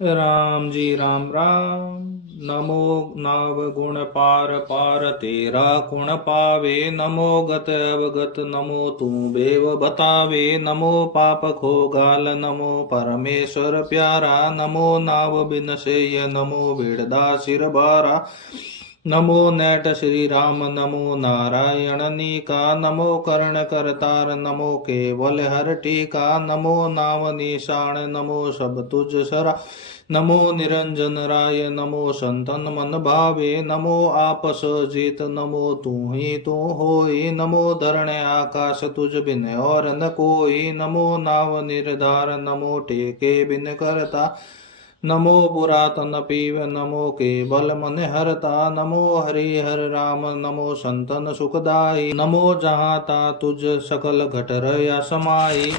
राम जी राम राम। नमो नाव गुण पार पार तेरा गुण पावे। नमो गत अवगत नमो तू बेव बतावे। नमो पाप खो गाल नमो परमेश्वर प्यारा। नमो नाव बिन सेय नमो बिड़दा सिर बारा। नमो नेट श्री राम नमो नारायण नीका। नमो कर्ण करतार नमो केवल हर टीका। नमो नाम निशान नमो सब तुझ सरा। नमो निरंजन राय नमो संतन मन भावे। नमो आपस जीत नमो तू ही तू होई। नमो धरण आकाश तुझ बिन और न कोई। नमो नाव निर्धार नमो टेके बिन करता। नमो पुरातन पीव नमो केवल मन हरता। नमो हरि हर राम नमो संतन सुखदाई। नमो जहाँ ता तुझ सकल घट रया समाई।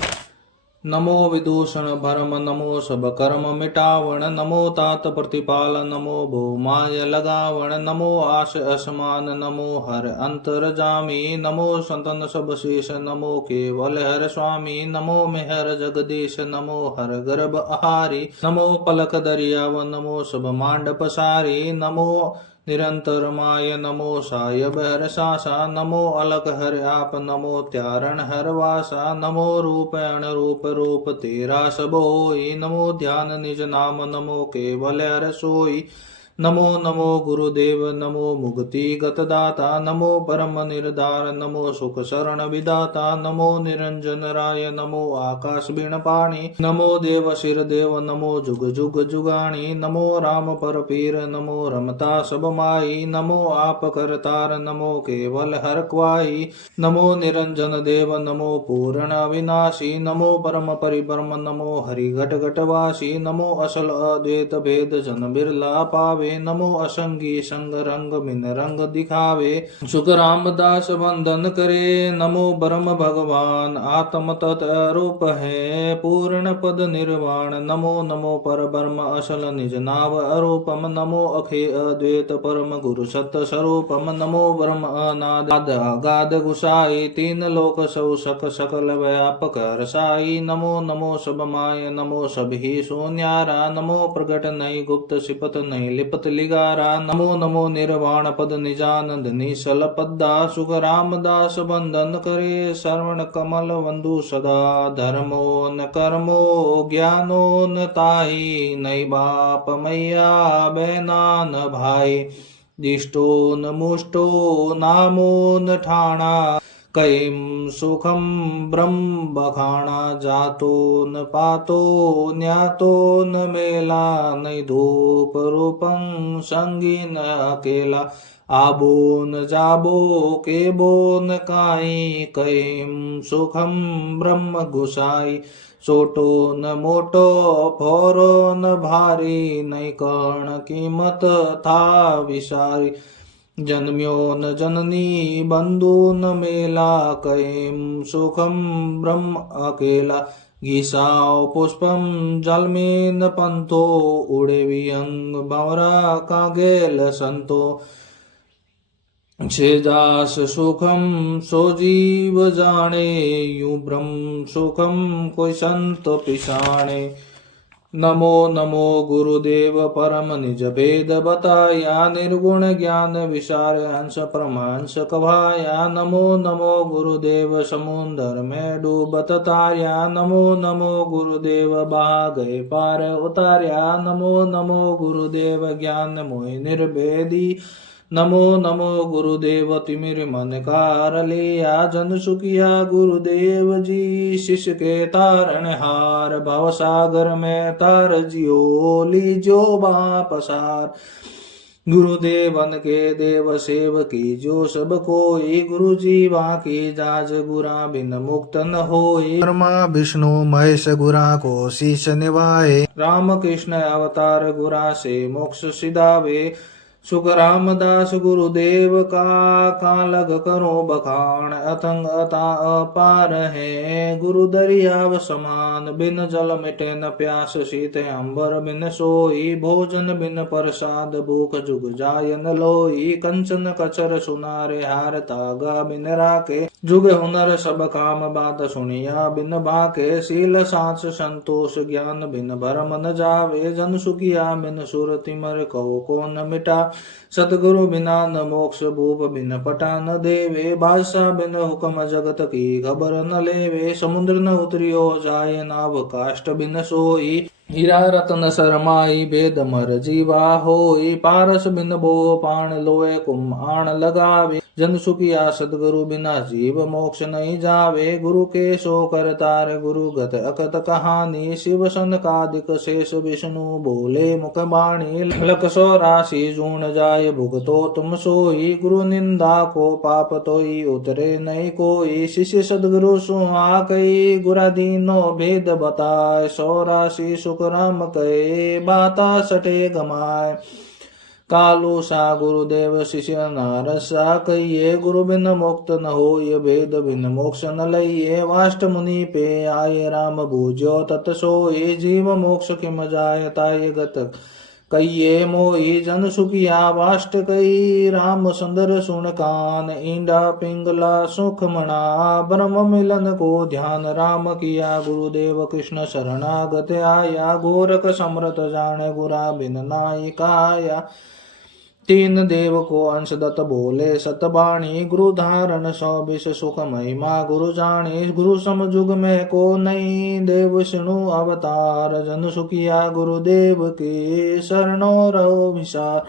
नमो विदूषण भरम नमो सब कर्म मिटावण। नमो तात प्रतिपाल नमो भूमाय लगावण। नमो आश असमान नमो हर अंतर जामी। नमो संतन सब शेष नमो केवल हर स्वामी। नमो मेहर जगदीश नमो हर गर्भ आहारी। नमो पलक दरियाव नमो सब मांड पसारी। नमो निरंतर माय नमो सायब हर सासा। नमो अलक हर आप नमो त्यारण हर वासा। नमो रूप अणरूप रूप तेरा सब होई। नमो ध्यान निज नाम नमो केवल हर सोई। नमो नमो गुरुदेव नमो मुक्ति गत दाता। नमो परम निर्धार नमो सुख शरण विदाता। नमो निरंजन राय नमो आकाश बिन पाणी। नमो देव शिर देव नमो जुग जुग जुगाणी। नमो राम पर पीर नमो रमता सब माई। नमो आप करतार नमो केवल हर क्वाई। नमो निरंजन देव नमो पूर्ण अविनाशी। नमो परम परिब्रह्म नमो हरि घट घट वासी। नमो असल अद्वैत भेद जन बिरला पावे। नमो असंगी संग रंग बिन रंग दिखावे। सुख रामदास वंदन करे। नमो ब्रह्म भगवान आत्म तत्रूप है पूर्ण पद निर्वाण। नमो नमो पर ब्रह्म असल निज नाव अरूपम। नमो अखे अद्वैत परम गुरु सत्य स्वरूपम। नमो ब्रह्म अनाद अगाध गुसाई। तीन लोक सौ सक सकल व्यापक रसाई। नमो नमो सब माय नमो सब ही सोन्यारा। नमो प्रगट नहीं गुप्त सिपत नहीं लिपत लिगारा। नमो नमो निर्वाण पद निजानंद निशल पद्दा। सुख रामदास बंदन करे श्रवण कमल वंदु सदा। धर्मो न कर्मो ज्ञानो न ताही। नहीं बाप मैया बहना न भाई। दिष्टो न मुष्टो नामो न ठाणा। कैम सुखम ब्रह्म बखाना। जातो न पातो न्यातो न मेला। नहीं धूप रूपं संगी न अकेला। आबो न जाबो केबो न काई। कैम सुखम ब्रह्म गुसाई। छोटो न मोटो फोरो न भारी। नहीं कर्ण कीमत था विसारी। जन्म्यो न जननी बंधु न मेला। कैम सुखम ब्रह्म अकेला। गीसाओ पुष्पम जल में न पंतो। उड़े विहंग भंवरा कागेल संतो। छेदास सुखम सो जीव जाने। यूं ब्रह्म सुखम कोई संत पिसाने। नमो नमो गुरुदेव परम निज भेद बताया। निर्गुण ज्ञान विसार हंस परमहंस कभाया। नमो नमो गुरुदेव समुंदर में डूबत तार्या। नमो नमो गुरुदेव बहा गए पार उतार्या। नमो नमो गुरुदेव ज्ञान मोहि निर्भेदी। नमो नमो गुरुदेव तिमिर मन कार लिया। जन सुखिया गुरुदेव जी शिष के तारण हार। भव सागर में तार जियो लीजो बापसार। गुरुदेवन के देव सेव की जो सब कोई। गुरु जी की जाज गुरा बिन मुक्त न होई। ब्रह्मा विष्णु महेश गुरा को शीश निभाए। राम कृष्ण अवतार गुरा से मोक्ष सिधावे। सुख रामदास गुरुदेव का कालग करो बखान। अतंग अता अपार है गुरु दरियाव समान। बिन जल मिटे न प्यास शीत अंबर बिन सोई। भोजन बिन प्रसाद भूख जुग जाय न लोई। कंचन कचर सुनारे हार तागा बिन राके। जुग हुनर सब काम बात सुनिया बिन बाके। शील सांस संतोष ज्ञान बिन भरम न जावे। जन सुखिया बिन सुरति मर कहो को न मिटा। सतगुरु बिना न मोक्ष भूप बिन पटा न देवे। बादशाह बिन हुक्म जगत की खबर न लेवे। समुद्र न उतरियो जाय नाव काष्ठ बिन सोई। हीरा रतन शरमाई भेद मर जीवा होई। पारस बिन बो पाण लोए कुम आण लगावे। जन सुखिया सतगुरु बिना जीव मोक्ष नहीं जावे। गुरु के सो कर तार गुरु गत अकत कहानी। शिव सनकादिक शेष विष्णु बोले मुख बाणी। लख सो राशि जून जाय भुगतो तुम सोई। गुरु निंदा को पाप तोई उतरे नहीं कोई। शिष्य सदगुरु सुहा कई गुरा दीनो भेद बताए। सो राशि सुख राम कहे बाता सटे गमाए। कालू सा गुरुदेव शिष्य नारसा कहिए। गुरु बिन मुक्त न हो ये भेद बिन मोक्ष न लइए। वाष्ट मुनि पे आये राम बूझो तत सोई। जीव मोक्ष किम जाय ताय गत कहिए मोई। जन सुखिया वाष्ट कई राम सुंदर सुन कान। ईंडा पिंगला सुख मना ब्रह्म मिलन को ध्यान। राम किया गुरुदेव कृष्ण शरणागत आया। गोरख समरत जाने गुरा बिन नाई काया। तीन देव को अंश दत्त बोले सतबाणी। गुरु धारण सौ विष सुख महिमा गुरु जाने। गुरु सम जुग में को नहीं देव विष्णु अवतार। जन सुखिया गुरुदेव के शरणो रहो विसार।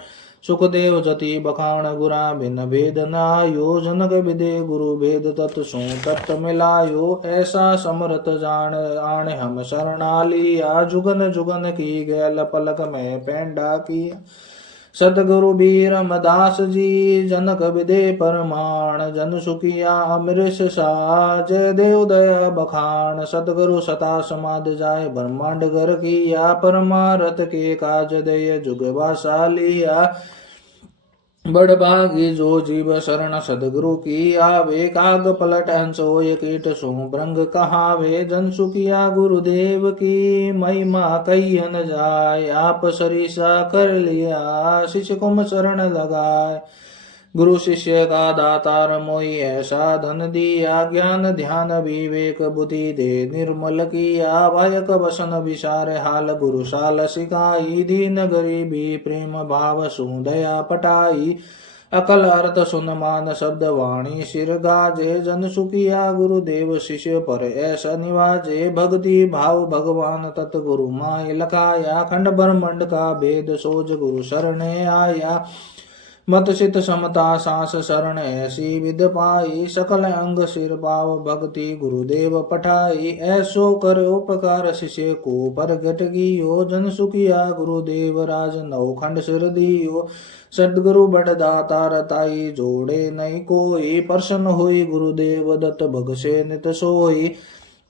सुखदेव जति बखान गुरा बिन भेद नायो। जनक विदे गुरु भेद तत् सो तत् मिलायो। ऐसा समरथ जान आने हम शरणालिया। जुगन जुगन की गैल पलक में पेंडा किया। सतगुरु बीर मदास जी जनक विदे परमाण। जन सुखिया अमृष सा जय देव दया बखान। सतगुरु सता समाध जाय ब्रह्मांड घर किया। परमारथ के काज दय जुग वासा लिया। बड़ भागी जो जीव शरण सदगुरु की आवे। काग पलट हंस होय कीट सो भृंग कहावे। जन सुखिया गुरुदेव की महिमा कहियन जाय। आप सरीसा कर लिया शिष्य कुम शरण लगाए। गुरु शिष्य का दातार मोई ऐसा धन दिया। ज्ञान ध्यान विवेक बुद्धि दे निर्मल किया। वायक वसन विसार हाल गुरु साल सिखाई। दीन गरीबी प्रेम भाव सुदया पटाई। अकल अर्थ सुन मान शब्द वाणी सिर गाजे। जन सुखिया गुरुदेव शिष्य पर ऐसा निवाजे। भक्ति भाव भगवान तत् गुरु माय लखाया। खंड ब्रह्मंड का भेद सोज गुरु शरणे आया। मत सित समता सांस शरण ऐसी विद पाई। सकल अंग सिर पाव भक्ति गुरुदेव पठाई। ऐसो कर उपकार शिष्य को प्रगट कियो। जन सुखिया गुरुदेव राज नौखंड सिर दियो। सदगुरु बड़ दातार ताई जोड़े नहीं कोई। प्रसन्न हुई गुरुदेव दत्त भग से नित सोई।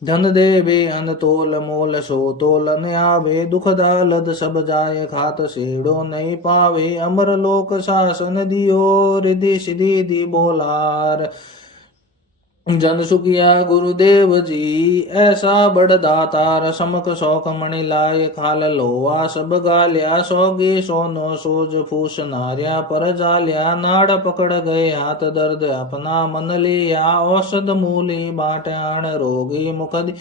धन देवे अन तोल मोल सो तोलन आवे। दुख दालद सब जाय खात सेड़ो नहीं पावे। अमर लोक शासन दियो रिधि सिद्धि दी बोलार। जन सुखिया गुरुदेव जी ऐसा बड़ दातार। समक शौक मणि लाय खाल लोआ सब गाल्या। सौगे सोनो सोज फूस नार्या पर जाल्या। नाड़ पकड़ गए हाथ दर्द अपना मन लिया। औषध मूली बाट आण रोगी मुखद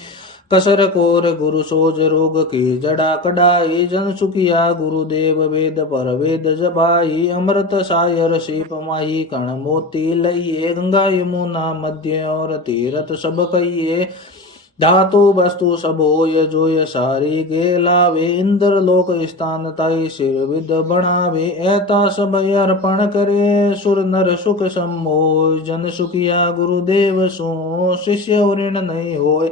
कसर कोर गुरु सोज रोग की जड़ा कडाई। जन सुखिया गुरुदेव वेद पर वेद जबाई। अमृत सायर शीप माही कण मोती लइए। गंगा यमुना मध्य और तीरथ सब कहिए। धातु वस्तु सब होय जोय सारी गे लावे। इंद्र लोक स्थान ताई सिर विद बनावे। ऐता सब अर्पण करे सुर नर सुख सम्मोय। जन सुखिया गुरुदेव सो शिष्य ऋण नहीं होय।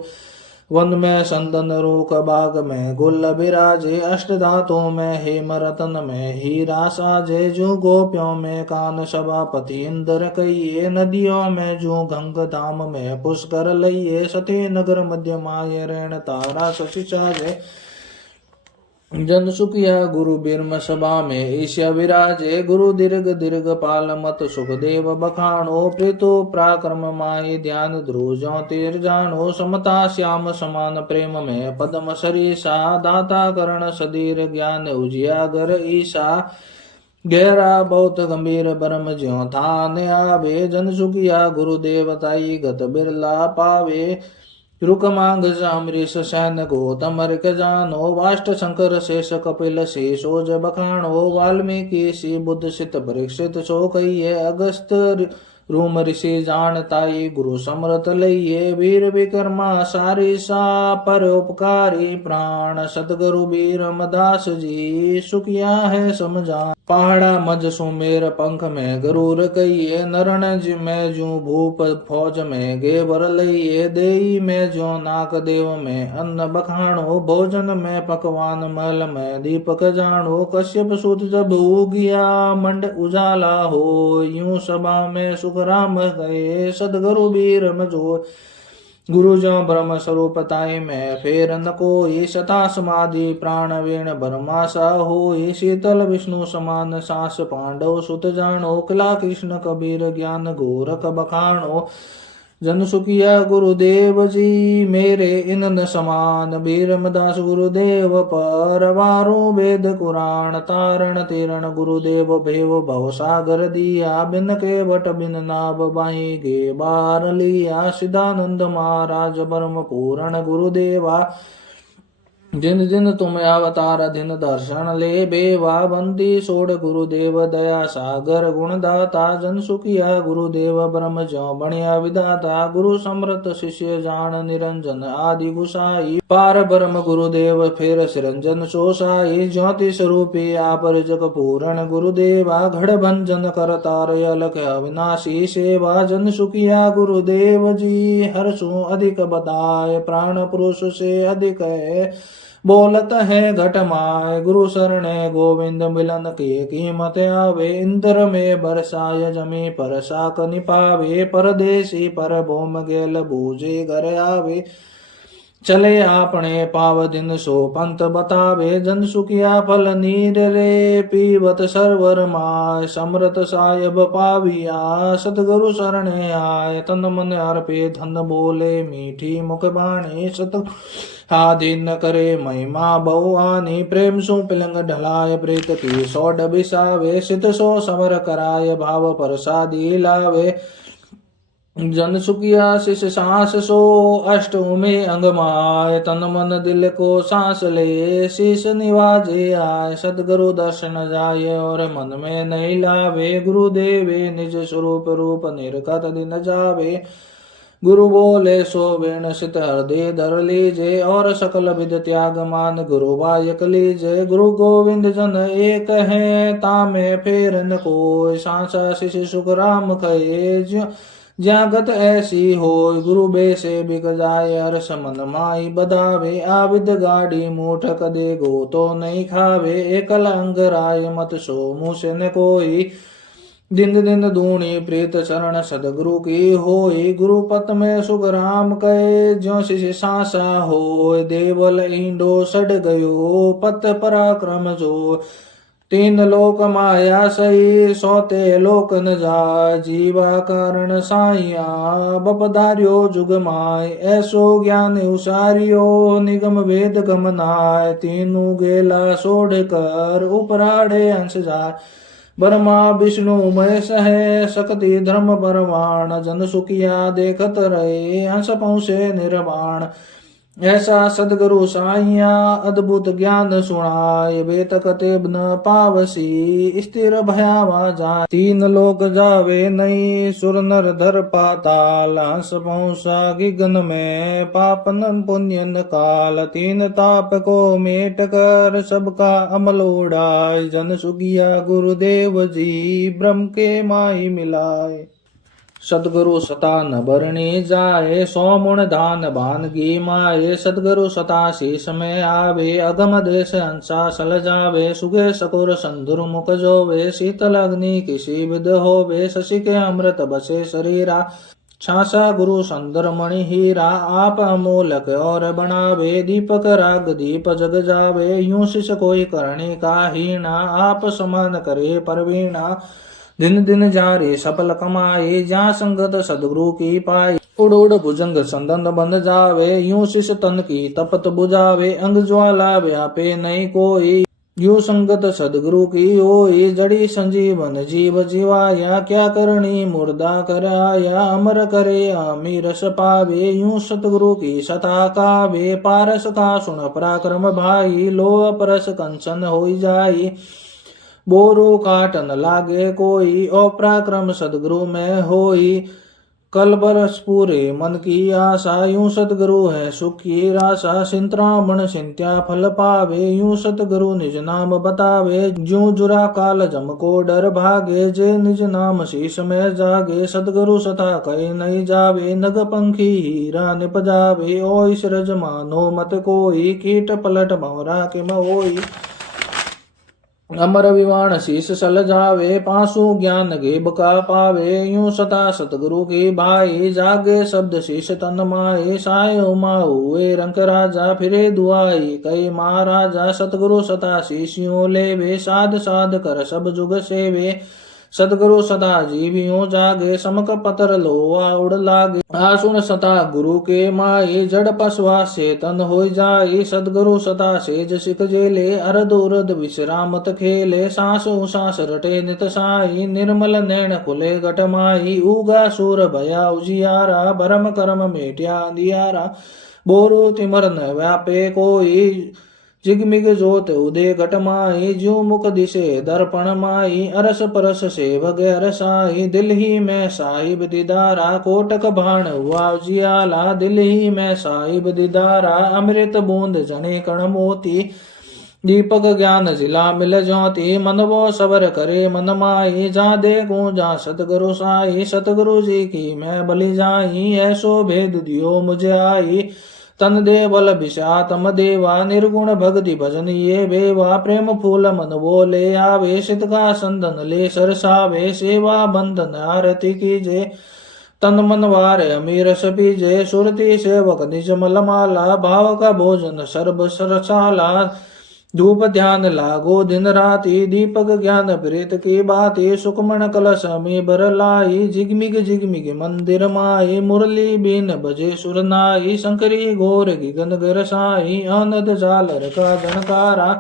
वन में संदन रोक बाग में गुल बिराजे। अष्ट धातुओं में हेम रतन में हीरा साजे। जो गोपियों में कान सभापति इंद्र कहिए। नदियों में जो गंग धाम में पुष्कर लइए। सती नगर मध्य माय रण तारा शशि साजे। जन सुखिया गुरु बिरम सभा में ईश्या विराजे गुरु दीर्घ दीर्घ पाल मत सुखदेव बखाणो प्रीतो पराक्रम माहि ध्यान ध्रुव ज्यों तीर जानो समता श्याम समान प्रेम में पद्म सरीसा दाता करण सदीर ज्ञान उजियागर ईसा गहरा बहुत गंभीर ब्रह्म ज्यों थान आवे जन सुखिया गुरुदेवताई गत बिरला पावे रुक मांग अमरीश सैन गौतम ऋक जानो वाष्ट शंकर शेष कपिल शेषोज बखाणो वाल्मीकि सी बुद्ध सित परीक्षित सो कहिए अगस्त रूम ऋषि जानताई गुरु समरत लइये वीर विक्रमा सारी सा परोपकारी प्राण सतगुरु वीर मदास जी सुखिया है समझा पहाड़ा मज सुमेर पंख में गरुर कहिए नरण जी में जू भूप फौज में गेवर लइये देई में जो नाक देव में अन्न बखाणो भोजन में पकवान महल में दीपक जानो कश्यप सूत जब उगिया मंड उजाला हो यूं सभा में सुख राम गए सदगुरु वीर मजो गुरु जो ब्रह्म स्वरूप ताई में फेर न कोई सता समाधि प्राण वीण ब्रह्मासा हो शीतल विष्णु समान सांस पांडव सुत जानो किला कृष्ण कबीर ज्ञान गोरख बखाणो जन सुखिया गुरुदेव जी मेरे इनन समान बीरमदास गुरुदेव पर वारो वेद कुरान तारण तीरण गुरुदेव भेव भव सागर दिया बिन के बट बिन नाभ बाही गे बार लिया सिद्धानंद महाराज परम पूरण गुरुदेवा जिन दिन तुम अवतार दिन दर्शन ले बेवा बंदी सोड़ गुरुदेव दया सागर गुणदाता जन सुखिया गुरुदेव ब्रह्म ज्यों बणिया विदाता गुरु समृत शिष्य जान निरंजन आदि गुसाई पार ब्रह्म गुरुदेव फिर सिरंजन सोसाई ज्योति स्वरूपी आपर जग पूरण गुरुदेवा घड़ भंजन कर तार अलख अविनाशी सेवा जन सुखिया गुरुदेव जी हर्षु अधिक बताए प्राण पुरुष से अधिक है बोलत है घट माय गुरु शरणे गोविंद मिलन की कीमत आवे इंद्र में बरसाय जमी पर साक निपावे परदेसी पर भूम गेल बूझे घर आवे चले आपने पाव दिन सो पंत बतावे जन सुखिया फल नीर रे पीवत सरवर माय समृत सायब पाविया सतगुरु शरणे आय तन मन अर्पे धन बोले मीठी मुख बाणी सत आधीन करे महिमा बहुआनी प्रेम सु पिलंग ढलाय प्रीत की सोड बिसावे सित सो समर कराय भाव प्रसादी लावे जन सुखिया शिष सांस सो अष्ट में अंगमाय तन मन दिल को सांस ले शीश निवाजे आय सदगुरु दर्शन जाय और मन में नहीं लावे गुरुदेवे निज स्वरूप रूप निर्गत दिन जावे गुरु बोले सो वेण सित हृदय धर लीजे और सकल विद त्याग मान गुरु वायक लीजे गुरु गोविंद जन एक है तामे फेर न कोई सांसा शिशि सुख राम कहे ज्यागत ऐसी हो गुरु बेसे बिक जाय अरस मन माई बदावे आविद गाड़ी मूठ कदे गो तो नहीं खावे एकल अंग राय मत सो मुँह से न कोई दिन दिन दूनी प्रीत शरण सदगुरु की होई गुरु पत में सुख राम कहे ज्यो शिशि सांसा हो देवल ईंडो सड़ गयो पत पराक्रम जो तीन लोक माया सही सोते लोक न जा जीवा कारण साइया बपदार्यो जुग माय ऐसो ज्ञान उसारियो निगम वेद गमनाय तीनू गेला सोड़ कर उपराड़े अंश जाय ब्रह्मा विष्णु महेश है शक्ति धर्म परवाण जन सुखिया देखत रहे हंस पहुँचे निर्वाण ऐसा सदगुरु साइया अद्भुत ज्ञान सुनाय वेत कते न पावसी स्थिर भयावा जाय तीन लोक जावे नहीं सुर नर धर पाताल हंस पहुँचा गिगन में पापन पुण्यन काल तीन ताप को मेट कर सबका अमल उड़ाय जन सुखिया गुरुदेव जी ब्रह्म के माही मिलाए सदगुरु सता न बरणी जाए सो मुण दान बानगी माए सदगुरु सता शीस में आवे अगम देश अंसा सल जावे सुगे सकुर संधुर मुख जोवे शीतल अग्नि किसी विद होवे शशि के अमृत बसे शरीरा छासा गुरु संदर मणि हीरा, आप अमोलक और बनावे, दीपक राग दीप जग जावे, यूं शिष कोई करणी का हीना, आप समान करे परवीणा, दिन दिन जारे सफल कमाए, जहाँ संगत सदगुरु की पाई, उड़ उड़ भुजंग संदन बन जावे, यूं शिष तन की तपत बुझावे, अंग ज्वाला व्यापे नहीं कोई, यूं संगत सदगुरु की होई, जड़ी संजीवन जीव जीवाया, क्या करनी मुर्दा कराया, अमर करे आमी रस पावे, यूं सतगुरु की सता कावे, पारस का सुन पराक्रम भाई, लो परस कंचन होई जाई, बोरो काटन लागे कोई, ओ पराक्रम सदगुरु में होई, कल बरस पूरे मन की आशा, यूं सतगुरु है सुख की राशा, सिंत्रावण सिंत्या फल पावे, यूं सतगुरु निज नाम बतावे, ज्यों जुरा काल जम को डर भागे, जे निज नाम शीश में जागे, सतगुरु सता कहे नहीं जावे, नग पंखी हीरा निप जावे, ओ रज मानो मत कोई, कीट पलट भंवरा किम होई, अमर विवाण शीस सल जावे, पासु ज्ञान गेब का पावे, यूं सता सतगुरु की भाई, जागे शब्द शीश तन माए, साय उमा हुए रंक राजा, फिरे दुआई कई महाराजा, सतगुरु सता शीशियों लेवे, साध साध कर सब जुग सेवे, सतगुरु सदा जीवियों जागे, समक पतर लोआ उड़ लागे, आसुन सता गुरु के माई, जड़ पशुआ से तन हो जाई, सतगुरु सता सेज सिख जेले, अरद उरद विश्रामत खेले, सांस उसास रटे नित साई, निर्मल नैन खुले घट माई, उगा सूर भया उजियारा, भरम करम मेटिया अंधियारा, बोरो तिमर न व्यापे कोई, जिगमिग जोत उदय घट माई, ज्यों मुख दिशे दर्पण माई, अरस परस सेवग अरसाई, दिल ही में साहिब दीदारा, कोटक भाण हुआ उजियाला, दिल ही में साहिब दीदारा, अमृत बूंद जने कण मोती, दीपक ज्ञान जिला मिल ज्योति, मन वो सबर करे मन माई, जा देखूं जा सतगुरु साई, सतगुरु जी की मैं बलि जाई, ऐसो भेद दियो मुझे आई, तन दे बल विषातम देवा, निर्गुण भक्ति भजन ये बेवा, प्रेम फूल मन वो ले आवे, सित का संदन ले सरसावे, सेवा बंधन आरती कीजे, तन मन वार अमीर सपीजे, सुरती सेवक निज मलमाला, भाव का भोजन सर्ब सरसाला, धूप ध्यान लागो दिन राति, दीपक ज्ञान प्रीत की बाती, सुखमण कलश में बर लाई, जिगमिग जिगमिग मंदिर माई, मुरली बीन बजे सुर नाई, शंकरी घोर गिगन गरसाई, आनंद झालर का जनकारा,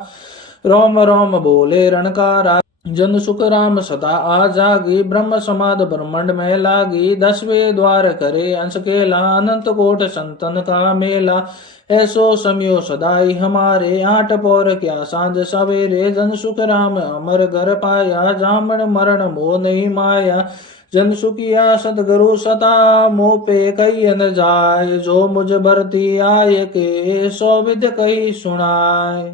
रोम रोम बोले रणकारा, जन सुख राम सदा आ जागी, ब्रह्म समाद ब्रह्मंड में लागी, 10वें द्वार करे अंश केला, अनंत कोट संतन का मेला, ऐसो समयो सदाई हमारे, 8 पौर क्या सांझ सवेरे, जन सुख राम अमर घर पाया, जामन मरण मोह नहीं माया, जन सुखिया सतगुरु सता मोह पे कही न जाय, जो मुझ भरती आय के सौ विध कही सुनाय,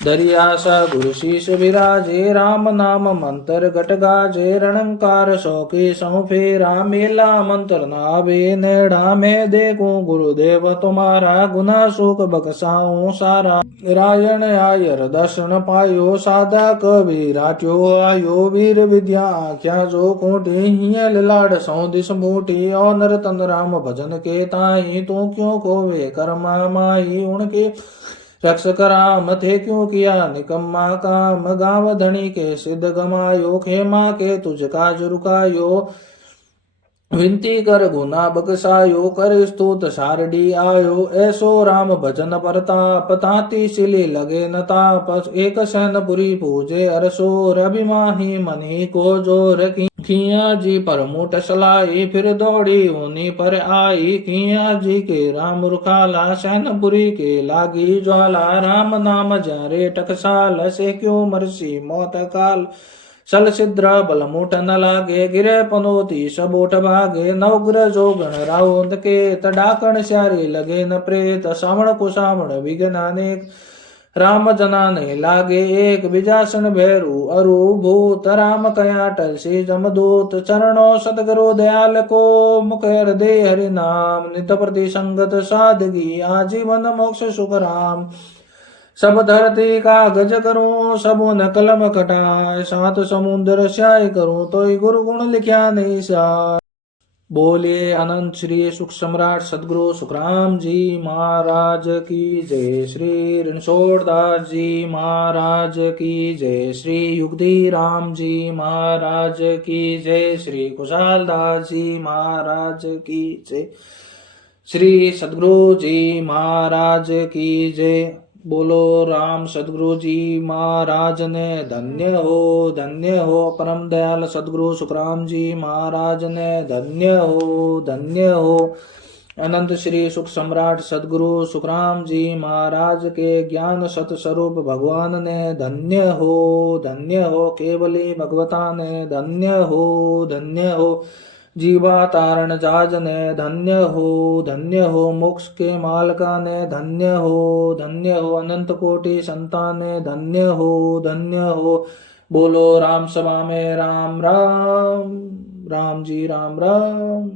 दरियासा गुरु शीश विराजे, राम नाम मंत्र घट गाजे, रणंकार सौके सौ फेरा, मेला मंत्र नावे नेड़ा, मैं देखूं गुरुदेव तुम्हारा, गुना सुख बकसाऊं सारा, रायण आयर दर्शन पायो, साधा कबीर राट्यो आयो, वीर विद्या आख्या जो कोटी, हियल लाड सौ दिस बूटी, और नर तन राम भजन के ताई, तू क्यों खोवे कर्मा माई, उनके रक्षक राम थे क्यों किया निकम्मा काम, गांव धनी के सिद्ध गमायो, खेमा के तुझ काज रुकायो, विनती कर गुना बकसायो, कर स्तुत सारडी आयो, ऐसो राम भजन परताप, ताती सिली लगे न ताप, एक सैनपुरी पूजे अरसोर, अभिमाही मनी को जोर, खिया जी पर मुठ सलाई, फिर दौड़ी ऊनी पर आई, खिया जी के राम रुखाला, सैनपुरी के लागी ज्वाला, राम नाम जारे टकसाल, से क्यों मरसी मौत काल, सल सिद्र बल मुठ न लागे, गिरे पनोती सबोट भागे, नवग्रह जोगण राउंद के, तडाकण स्यारी लगे न प्रेत, सावण कुसावण विघ्न अनेक, राम जना ने लागे एक, विजासन भैरू अरु भूत, राम कया टलसी जमदूत, चरणों सतगुरु दयाल को, मुख हृदय हरि नाम, नित प्रति संगत सादगी, आजीवन मोक्ष सुख राम, सब धरती का गज करूं, सबो न कलम कटाए, 7 समुद्र स्याय करूं, तो गुरु गुण लिख्या नहीं सा, बोलिए अनंत श्री सुख सम्राट सदगुरु सुखराम जी महाराज की जय। श्री रणछोड़ दास जी महाराज की जय। श्री युगधी राम जी महाराज की जय। श्री कुशाल दास जी महाराज की जय। श्री सदगुरु जी महाराज की जय। बोलो राम सदगुरु जी महाराज ने धन्य हो परम दयाल सदगुरु सुखराम जी महाराज ने धन्य हो। अनंत श्री सुख सम्राट सदगुरु सुखराम जी महाराज के ज्ञान सत स्वरूप भगवान ने धन्य हो। केवली भगवता ने धन्य हो। जीवा तारण जाज ने धन्य हो। मोक्ष के मालका ने धन्य हो। अनंत कोटि संतान ने धन्य हो। बोलो राम सभा में राम राम। राम जी राम राम।